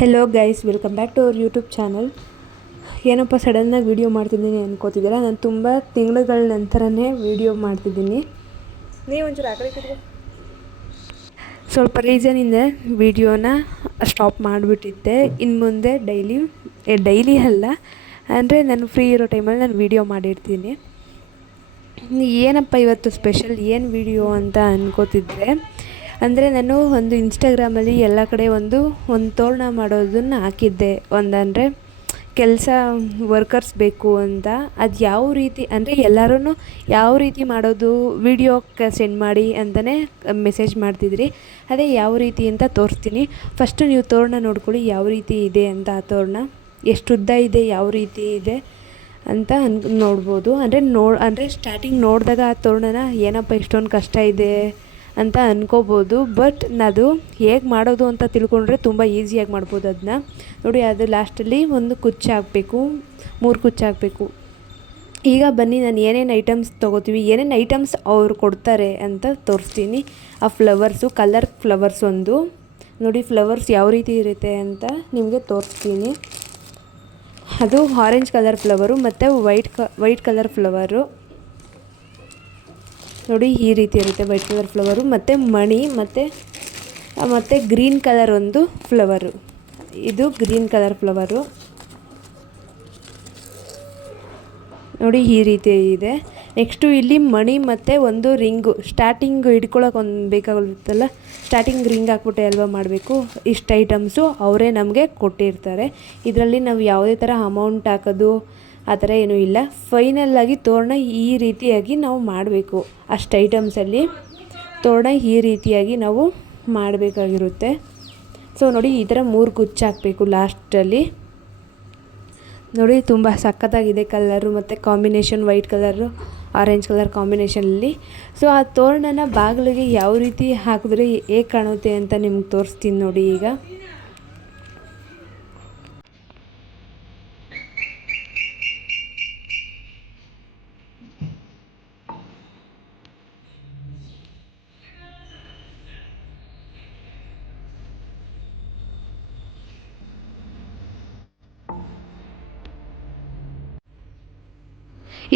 Hello guys welcome back to our YouTube channel ಏನಪ್ಪ ಸಡನ್ನಾಗಿ video ಮಾಡ್ತಿದ್ದೀನಿ ಅನ್ಕೋತಿದ್ದೀರಾ? ನಾನು ತುಂಬ ತಿಂಗಳುಗಳ ನಂತರನೇ ವೀಡಿಯೋ ಮಾಡ್ತಿದ್ದೀನಿ. ನೀವು ಒಂಚೂರು ಆ ಕಡೆ. ಸ್ವಲ್ಪ ರೀಸನಿಂದ ವೀಡಿಯೋನ ಸ್ಟಾಪ್ ಮಾಡಿಬಿಟ್ಟಿದ್ದೆ. ಇನ್ನು ಮುಂದೆ ಡೈಲಿ ಡೈಲಿ ಅಲ್ಲ. ಅಂದರೆ ನಾನು ಫ್ರೀ ಇರೋ ಟೈಮಲ್ಲಿ ನಾನು ವೀಡಿಯೋ ಮಾಡಿರ್ತೀನಿ. ಏನಪ್ಪ ಇವತ್ತು ಸ್ಪೆಷಲ್ ಏನು ವೀಡಿಯೋ ಅಂತ ಅನ್ಕೋತಿದ್ರೆ ಅಂದರೆ ನಾನು ಒಂದು ಇನ್ಸ್ಟಾಗ್ರಾಮಲ್ಲಿ ಎಲ್ಲ ಕಡೆ ಒಂದು ಒಂದು ತೋರಣ ಮಾಡೋದನ್ನು ಹಾಕಿದ್ದೆ. ಒಂದಂದರೆ ಕೆಲಸ ವರ್ಕರ್ಸ್ ಬೇಕು ಅಂತ. ಅದು ಯಾವ ರೀತಿ, ಅಂದರೆ ಎಲ್ಲರೂ ಯಾವ ರೀತಿ ಮಾಡೋದು ವಿಡಿಯೋಕ್ಕೆ ಸೆಂಡ್ ಮಾಡಿ ಅಂತಲೇ ಮೆಸೇಜ್ ಮಾಡ್ತಿದ್ರಿ. ಅದೇ ಯಾವ ರೀತಿ ಅಂತ ತೋರಿಸ್ತೀನಿ. ಫಸ್ಟು ನೀವು ತೋರಣ ನೋಡ್ಕೊಳ್ಳಿ, ಯಾವ ರೀತಿ ಇದೆ ಅಂತ ಆ ತೋರಣ. ಎಷ್ಟು ಉದ್ದ ಇದೆ, ಯಾವ ರೀತಿ ಇದೆ ಅಂತ ಅನ್ ನೋಡ್ಬೋದು. ಅಂದರೆ ನೋ, ಅಂದರೆ ಸ್ಟಾರ್ಟಿಂಗ್ ನೋಡಿದಾಗ ಆ ತೋರಣನ, ಏನಪ್ಪ ಇಷ್ಟೊಂದು ಕಷ್ಟ ಇದೆ ಅಂತ ಅಂದ್ಕೋಬೋದು ಬಟ್ ಅದು ಹೇಗೆ ಮಾಡೋದು ಅಂತ ತಿಳ್ಕೊಂಡ್ರೆ ತುಂಬ ಈಸಿಯಾಗಿ ಮಾಡ್ಬೋದು ಅದನ್ನ ನೋಡಿ, ಅದು ಲಾಸ್ಟಲ್ಲಿ ಒಂದು ಕುಚ್ಚು ಹಾಕಬೇಕು. ಮೂರು ಕುಚ್ಚು ಹಾಕಬೇಕು. ಈಗ ಬನ್ನಿ, ನಾನು ಏನೇನು ಐಟಮ್ಸ್ ತೊಗೋತೀವಿ, ಏನೇನು ಐಟಮ್ಸ್ ಅವ್ರು ಕೊಡ್ತಾರೆ ಅಂತ ತೋರಿಸ್ತೀನಿ. ಆ ಫ್ಲವರ್ಸು ಕಲರ್ ಫ್ಲವರ್ಸ್ ಒಂದು. ನೋಡಿ ಫ್ಲವರ್ಸ್ ಯಾವ ರೀತಿ ಇರುತ್ತೆ ಅಂತ ನಿಮಗೆ ತೋರಿಸ್ತೀನಿ. ಅದು ಆರೆಂಜ್ ಕಲರ್ ಫ್ಲವರು ಮತ್ತು ವೈಟ್ ಕ ವೈಟ್ ಕಲರ್ ಫ್ಲವರು ನೋಡಿ, ಈ ರೀತಿ ಇರುತ್ತೆ ವೈಟ್ ಕಲರ್ ಫ್ಲವರು ಮತ್ತು ಮಣಿ, ಮತ್ತು ಮತ್ತು ಗ್ರೀನ್ ಕಲರ್ ಒಂದು ಫ್ಲವರು ಇದು ಗ್ರೀನ್ ಕಲರ್ ಫ್ಲವರು ನೋಡಿ, ಈ ರೀತಿ ಇದೆ. ನೆಕ್ಸ್ಟು ಇಲ್ಲಿ ಮಣಿ ಮತ್ತು ಒಂದು ರಿಂಗು ಸ್ಟಾರ್ಟಿಂಗ್ ಹಿಡ್ಕೊಳಕ್ಕೆ ಒಂದು ಬೇಕಾಗುತ್ತಲ್ಲ? ಸ್ಟಾರ್ಟಿಂಗ್ ರಿಂಗ್ ಹಾಕ್ಬಿಟ್ಟೆ ಅಲ್ವಾ ಮಾಡಬೇಕು. ಇಷ್ಟು ಐಟಮ್ಸು ಅವರೇ ನಮಗೆ ಕೊಟ್ಟಿರ್ತಾರೆ. ಇದರಲ್ಲಿ ನಾವು ಯಾವುದೇ ಥರ ಅಮೌಂಟ್ ಹಾಕೋದು ಆ ಥರ ಏನೂ ಇಲ್ಲ. ಫೈನಲ್ಲಾಗಿ ತೋರಣ ಈ ರೀತಿಯಾಗಿ ನಾವು ಮಾಡಬೇಕು. ಅಷ್ಟು ಐಟಮ್ಸಲ್ಲಿ ತೋರಣ ಈ ರೀತಿಯಾಗಿ ನಾವು ಮಾಡಬೇಕಾಗಿರುತ್ತೆ. ಸೊ ನೋಡಿ ಈ ಥರ ಮೂರು ಗುಚ್ಚ ಹಾಕಬೇಕು ಲಾಸ್ಟಲ್ಲಿ ನೋಡಿ ತುಂಬ ಸಖತ್ತಾಗಿದೆ ಕಲರು ಮತ್ತು combination white colour orange colour ಕಾಂಬಿನೇಷನಲ್ಲಿ so ಆ ತೋರಣನ ಬಾಗಿಲಿಗೆ ಯಾವ ರೀತಿ ಹಾಕಿದ್ರೆ ಹೇಗೆ ಕಾಣುತ್ತೆ ಅಂತ ನಿಮ್ಗೆ ತೋರಿಸ್ತೀನಿ ನೋಡಿ ಈಗ.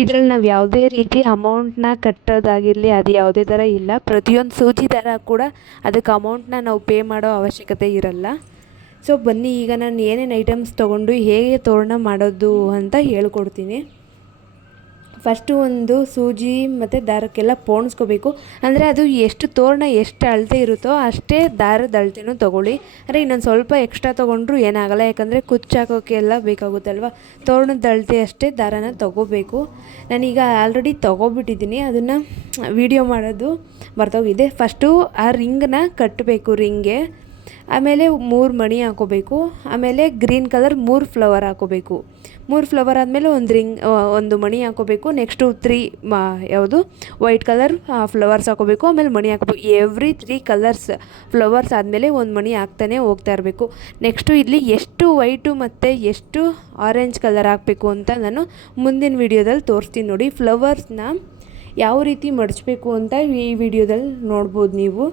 ಇದರಲ್ಲಿ ನಾವು ಯಾವುದೇ ರೀತಿ ಅಮೌಂಟನ್ನ ಕಟ್ಟೋದಾಗಿರಲಿ ಅದು ಯಾವುದೇ ಥರ ಇಲ್ಲ. ಪ್ರತಿಯೊಂದು ಸೂಜಿ ದರ ಕೂಡ ಅದಕ್ಕೆ ಅಮೌಂಟನ್ನ ನಾವು ಪೇ ಮಾಡೋ ಅವಶ್ಯಕತೆ ಇರಲ್ಲ. ಸೊ ಬನ್ನಿ, ಈಗ ನಾನು ಏನೇನು ಐಟಮ್ಸ್ ತೊಗೊಂಡು ಹೇಗೆ ತೋರಣ ಮಾಡೋದು ಅಂತ ಹೇಳ್ಕೊಡ್ತೀನಿ. ಫಸ್ಟು ಒಂದು ಸೂಜಿ ಮತ್ತು ದಾರಕ್ಕೆಲ್ಲ ಪೋಣಿಸ್ಕೋಬೇಕು. ಅಂದರೆ ಅದು ಎಷ್ಟು ತೋರಣ ಎಷ್ಟು ಅಳತೆ ಇರುತ್ತೋ ಅಷ್ಟೇ ದಾರದ ಅಳತೆನೂ ತೊಗೊಳ್ಳಿ. ಅಂದರೆ ಇನ್ನೊಂದು ಸ್ವಲ್ಪ ಎಕ್ಸ್ಟ್ರಾ ತೊಗೊಂಡ್ರೂ ಏನಾಗಲ್ಲ, ಯಾಕಂದರೆ ಕುಚ್ಚು ಹಾಕೋಕ್ಕೆಲ್ಲ ಬೇಕಾಗುತ್ತಲ್ವ? ತೋರಣದ ಅಳತೆ ಅಷ್ಟೇ ದಾರನ ತೊಗೋಬೇಕು. ನಾನೀಗ ಆಲ್ರೆಡಿ ತೊಗೊಬಿಟ್ಟಿದ್ದೀನಿ. ಅದನ್ನು ವೀಡಿಯೋ ಮಾಡೋದು ಬರ್ತೋಗಿದೆ ಫಸ್ಟು ಆ ರಿಂಗನ್ನ ಕಟ್ಟಬೇಕು ರಿಂಗ್ಗೆ ಆಮೇಲೆ ಮೂರು ಮಣಿ ಹಾಕೋಬೇಕು. ಆಮೇಲೆ ಗ್ರೀನ್ ಕಲರ್ ಮೂರು ಫ್ಲವರ್ ಹಾಕೋಬೇಕು. ಮೂರು ಫ್ಲವರ್ ಆದಮೇಲೆ ಒಂದು ರಿಂಗ್ ಒಂದು ಮಣಿ ಹಾಕೋಬೇಕು. ನೆಕ್ಸ್ಟು ತ್ರೀ ಮಾ ಯಾವುದು? ವೈಟ್ ಕಲರ್ ಫ್ಲವರ್ಸ್ ಹಾಕೋಬೇಕು. ಆಮೇಲೆ ಮಣಿ ಹಾಕೋಬೇಕು. ಎವ್ರಿ ತ್ರೀ ಕಲರ್ಸ್, ಫ್ಲವರ್ಸ್ ಆದಮೇಲೆ ಒಂದು ಮಣಿ ಹಾಕ್ತಾನೆ ಹೋಗ್ತಾ ಇರಬೇಕು. ನೆಕ್ಸ್ಟು ಇಲ್ಲಿ ಎಷ್ಟು ವೈಟು ಮತ್ತು ಎಷ್ಟು ಆರೆಂಜ್ ಕಲರ್ ಹಾಕಬೇಕು ಅಂತ ನಾನು ಮುಂದಿನ ವಿಡಿಯೋದಲ್ಲಿ ತೋರಿಸ್ತೀನಿ ನೋಡಿ. ಫ್ಲವರ್ಸ್ನ ಯಾವ ರೀತಿ ಮಡಚಬೇಕು ಅಂತ ಈ ವಿಡಿಯೋದಲ್ಲಿ ನೋಡ್ಬೋದು ನೀವು.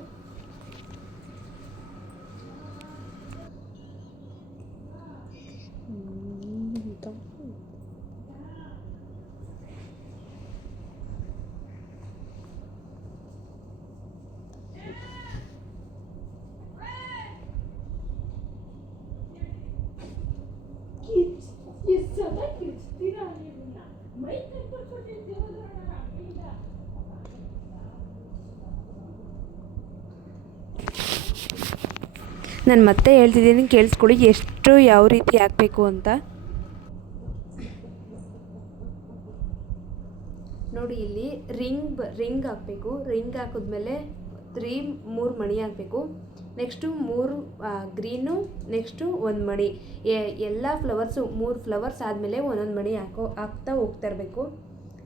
ನಾನು ಮತ್ತೆ ಹೇಳ್ತಿದ್ದೀನಿ, ಕೇಳಿಸ್ಕೊಳ್ಳಿ, ಎಷ್ಟು ಯಾವ ರೀತಿ ಹಾಕಬೇಕು ಅಂತ. ನೋಡಿ, ಇಲ್ಲಿ ರಿಂಗ್ ರಿಂಗ್ ಹಾಕಬೇಕು. ರಿಂಗ್ ಹಾಕಿದ್ಮೇಲೆ ತ್ರೀ, ಮೂರು ಮಣಿ ಹಾಕಬೇಕು. ನೆಕ್ಸ್ಟು ಮೂರು ಗ್ರೀನು, ನೆಕ್ಸ್ಟು ಒಂದು ಮಣಿ. ಎಲ್ಲ ಫ್ಲವರ್ಸು, ಮೂರು ಫ್ಲವರ್ಸ್ ಆದಮೇಲೆ ಒಂದೊಂದು ಮಣಿ ಹಾಕೋ, ಹಾಕ್ತಾ ಹೋಗ್ತಾ ಇರಬೇಕು.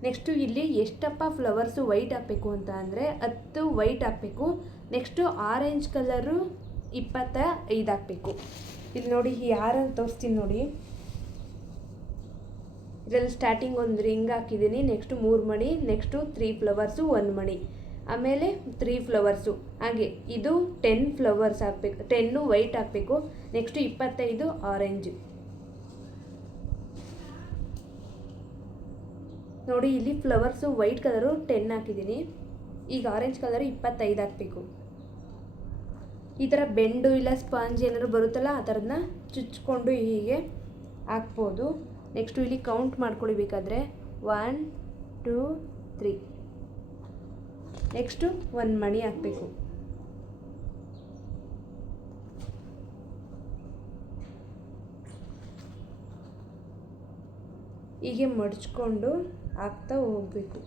ನೆಕ್ಸ್ಟು ಇಲ್ಲಿ ಎಷ್ಟಪ್ಪ ಫ್ಲವರ್ಸು ವೈಟ್ ಹಾಕಬೇಕು ಅಂತ ಅಂದರೆ ಹತ್ತು ವೈಟ್ ಹಾಕಬೇಕು. ನೆಕ್ಸ್ಟು ಆರೆಂಜ್ ಕಲರು ಇಪ್ಪತ್ತ ಐದು ಹಾಕಬೇಕು ಇಲ್ಲಿ ನೋಡಿ ಯಾರನ್ನು ತೋರಿಸ್ತೀನಿ ನೋಡಿ. ಇದರಲ್ಲಿ ಸ್ಟಾರ್ಟಿಂಗ್ ಒಂದು ರಿಂಗ್ ಹಾಕಿದ್ದೀನಿ ನೆಕ್ಸ್ಟು ಮೂರು ಮಣಿ ನೆಕ್ಸ್ಟು ತ್ರೀ ಫ್ಲವರ್ಸು ಒಂದು ಮಣಿ. ಆಮೇಲೆ ತ್ರೀ ಫ್ಲವರ್ಸು ಹಾಗೆ ಇದು ಟೆನ್ ಫ್ಲವರ್ಸ್ ಹಾಕಬೇಕು ಟೆನ್ನು ವೈಟ್ ಹಾಕಬೇಕು ನೆಕ್ಸ್ಟು ಇಪ್ಪತ್ತೈದು ಆರೆಂಜ್ ನೋಡಿ ಇಲ್ಲಿ ಫ್ಲವರ್ಸು ವೈಟ್ ಕಲರು ಟೆನ್ ಹಾಕಿದ್ದೀನಿ ಈಗ ಆರೆಂಜ್ ಕಲರು ಇಪ್ಪತ್ತೈದು ಹಾಕಬೇಕು. ಈ ಥರ ಬೆಂಡು ಇಲ್ಲ ಸ್ಪಾಂಜ್ ಏನಾದ್ರು ಬರುತ್ತಲ್ಲ ಆ ಥರದನ್ನ ಚುಚ್ಕೊಂಡು ಹೀಗೆ ಹಾಕ್ಬೋದು. ನೆಕ್ಸ್ಟು ಇಲ್ಲಿ ಕೌಂಟ್ ಮಾಡ್ಕೊಳ್ಳಿ ಬೇಕಾದರೆ. ಒನ್ ಟೂ ತ್ರೀ ನೆಕ್ಸ್ಟು ಒಂದು ಮಣಿ ಹಾಕಬೇಕು. ಹೀಗೆ ಮಡಚ್ಕೊಂಡು ಹಾಕ್ತಾ ಹೋಗಬೇಕು.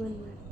ಒಂದು ಮಾಡಿ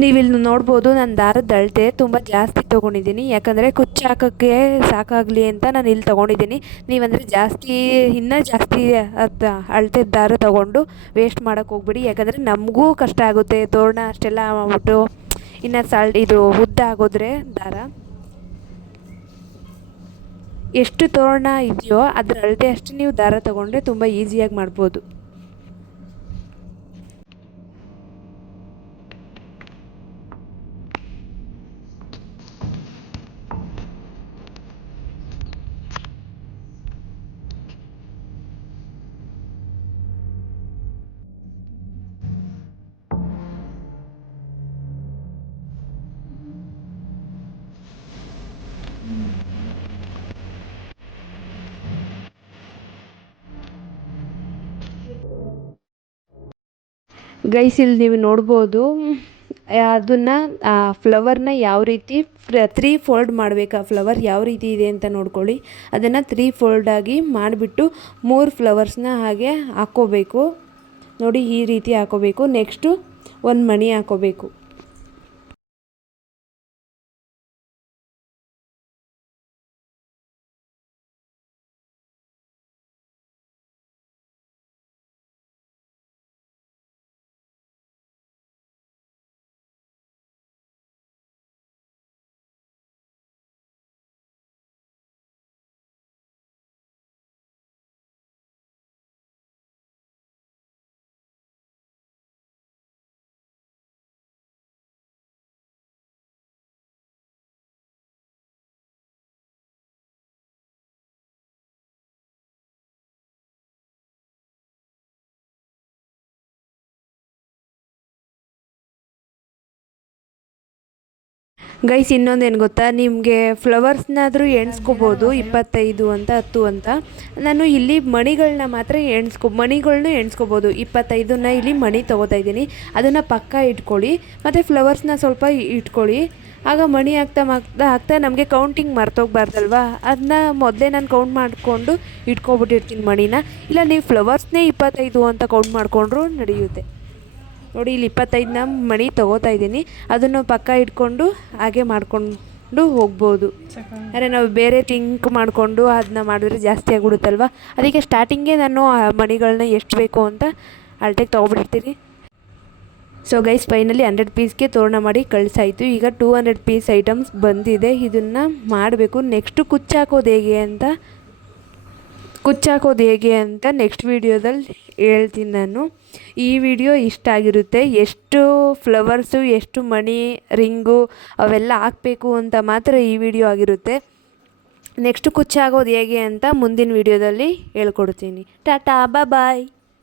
ನೀವಿಲ್ಲಿ ನೋಡ್ಬೋದು, ನಾನು ದಾರದ ಅಳತೆ ತುಂಬ ಜಾಸ್ತಿ ತೊಗೊಂಡಿದ್ದೀನಿ. ಯಾಕಂದರೆ ಕುಚ್ಚು ಹಾಕೋಕ್ಕೆ ಸಾಕಾಗಲಿ ಅಂತ ನಾನು ಇಲ್ಲಿ ತೊಗೊಂಡಿದ್ದೀನಿ. ನೀವಂದರೆ ಜಾಸ್ತಿ, ಇನ್ನೂ ಜಾಸ್ತಿ ಅದು ಅಳತೆ ದಾರ ತೊಗೊಂಡು ವೇಸ್ಟ್ ಮಾಡೋಕ್ಕೆ ಹೋಗ್ಬಿಡಿ. ಯಾಕಂದರೆ ನಮಗೂ ಕಷ್ಟ ಆಗುತ್ತೆ. ತೋರಣ ಅಷ್ಟೆಲ್ಲ ಮಾಡ್ಬಿಟ್ಟು ಇನ್ನು ಸಾಲ್ ಇದು ಉದ್ದ ಆಗೋದ್ರೆ ದಾರ. ಎಷ್ಟು ತೋರಣ ಇದೆಯೋ ಅದರ ಅಳತೆ ಅಷ್ಟು ನೀವು ದಾರ ತೊಗೊಂಡ್ರೆ ತುಂಬ ಈಸಿಯಾಗಿ ಮಾಡ್ಬೋದು. ಗೈಸ್, ಇಲ್ಲಿ ನೀವು ನೋಡ್ಬೋದು, ಅದನ್ನು ಫ್ಲವರ್ನ ಯಾವ ರೀತಿ ತ್ರೀ ಫೋಲ್ಡ್ ಮಾಡಬೇಕು, ಆ ಫ್ಲವರ್ ಯಾವ ರೀತಿ ಇದೆ ಅಂತ ನೋಡ್ಕೊಳ್ಳಿ. ಅದನ್ನು ತ್ರೀ ಫೋಲ್ಡಾಗಿ ಮಾಡಿಬಿಟ್ಟು ಮೂರು ಫ್ಲವರ್ಸ್ನ ಹಾಗೆ ಹಾಕ್ಕೋಬೇಕು ನೋಡಿ, ಈ ರೀತಿ ಹಾಕೋಬೇಕು. ನೆಕ್ಸ್ಟು ಒಂದು ಮಣಿ ಹಾಕೋಬೇಕು. ಗೈಸ್ ಇನ್ನೊಂದೇನು ಗೊತ್ತಾ? ನಿಮಗೆ ಫ್ಲವರ್ಸ್ನಾದರೂ ಎಣ್ಸ್ಕೋಬೋದು, ಇಪ್ಪತ್ತೈದು ಅಂತ, ಹತ್ತು ಅಂತ. ನಾನು ಇಲ್ಲಿ ಮಣಿಗಳನ್ನ ಮಾತ್ರ ಎಣ್ಸ್ಕೊ ಮಣಿಗಳನ್ನ ಎಣ್ಸ್ಕೋಬೋದು. ಇಪ್ಪತ್ತೈದನ್ನ ಇಲ್ಲಿ ಮಣಿ ತೊಗೋತಾ ಇದ್ದೀನಿ. ಅದನ್ನು ಪಕ್ಕ ಇಟ್ಕೊಳ್ಳಿ, ಮತ್ತು ಫ್ಲವರ್ಸ್ನ ಸ್ವಲ್ಪ ಇಟ್ಕೊಳ್ಳಿ. ಆಗ ಮಣಿ ಆಗ್ತಾ ಆಗ್ತಾ ಆಗ್ತಾ ನಮಗೆ ಕೌಂಟಿಂಗ್ ಮರ್ತೋಗ್ಬಾರ್ದಲ್ವಾ? ಅದನ್ನ ಮೊದಲೇ ನಾನು ಕೌಂಟ್ ಮಾಡಿಕೊಂಡು ಇಟ್ಕೊಬಿಟ್ಟಿರ್ತೀನಿ ಮಣಿನ. ಇಲ್ಲ, ನೀವು ಫ್ಲವರ್ಸ್ನೇ ಇಪ್ಪತ್ತೈದು ಅಂತ ಕೌಂಟ್ ಮಾಡಿಕೊಂಡ್ರು ನಡೆಯುತ್ತೆ. ನೋಡಿ, ಇಲ್ಲಿ ಇಪ್ಪತ್ತೈದನ್ನ ಮಣಿ ತೊಗೋತಾ ಇದ್ದೀನಿ. ಅದನ್ನು ಪಕ್ಕ ಇಟ್ಕೊಂಡು ಹಾಗೆ ಮಾಡಿಕೊಂಡು ಹೋಗ್ಬೋದು. ಅಂದರೆ ನಾವು ಬೇರೆ ಥಿಂಕ್ ಮಾಡಿಕೊಂಡು ಅದನ್ನ ಮಾಡಿದ್ರೆ ಜಾಸ್ತಿ ಆಗಿಬಿಡುತ್ತಲ್ವ ಅದಕ್ಕೆ ಸ್ಟಾರ್ಟಿಂಗೇ ನಾನು ಆ ಮಣಿಗಳನ್ನ ಎಷ್ಟು ಬೇಕು ಅಂತ ಅಳತೆಗೆ ತೊಗೊಬಿಟ್ಟಿರ್ತೀನಿ ಸೊ ಗೈಸ್ ಫೈನಲಿ ಹಂಡ್ರೆಡ್ ಪೀಸ್ಗೆ ತೋರಣ ಮಾಡಿ ಕಳಿಸಾಯಿತು. ಈಗ ಟೂ ಹಂಡ್ರೆಡ್ ಪೀಸ್ ಐಟಮ್ಸ್ ಬಂದಿದೆ. ಇದನ್ನು ಮಾಡಬೇಕು. ನೆಕ್ಸ್ಟು ಕುಚ್ಚಾಕೋದು ಹೇಗೆ ಅಂತ ಕುಚ್ಚಾಕೋದು ಹೇಗೆ ಅಂತ ನೆಕ್ಸ್ಟ್ ವೀಡಿಯೋದಲ್ಲಿ ಹೇಳ್ತೀನಿ ನಾನು. ಈ ವಿಡಿಯೋ ಇಷ್ಟ ಆಗಿರುತ್ತೆ. ಎಷ್ಟು ಫ್ಲವರ್ಸು ಎಷ್ಟು ಮಣಿ, ರಿಂಗು ಅವೆಲ್ಲ ಹಾಕಬೇಕು ಅಂತ ಮಾತ್ರ ಈ ವಿಡಿಯೋ ಆಗಿರುತ್ತೆ. ನೆಕ್ಸ್ಟ್ ಕುಚ್ಚಾಗೋದು ಹೇಗೆ ಅಂತ ಮುಂದಿನ ವಿಡಿಯೋದಲ್ಲಿ ಹೇಳ್ಕೊಡ್ತೀನಿ. ಟಾಟಾ ಬಾಯ್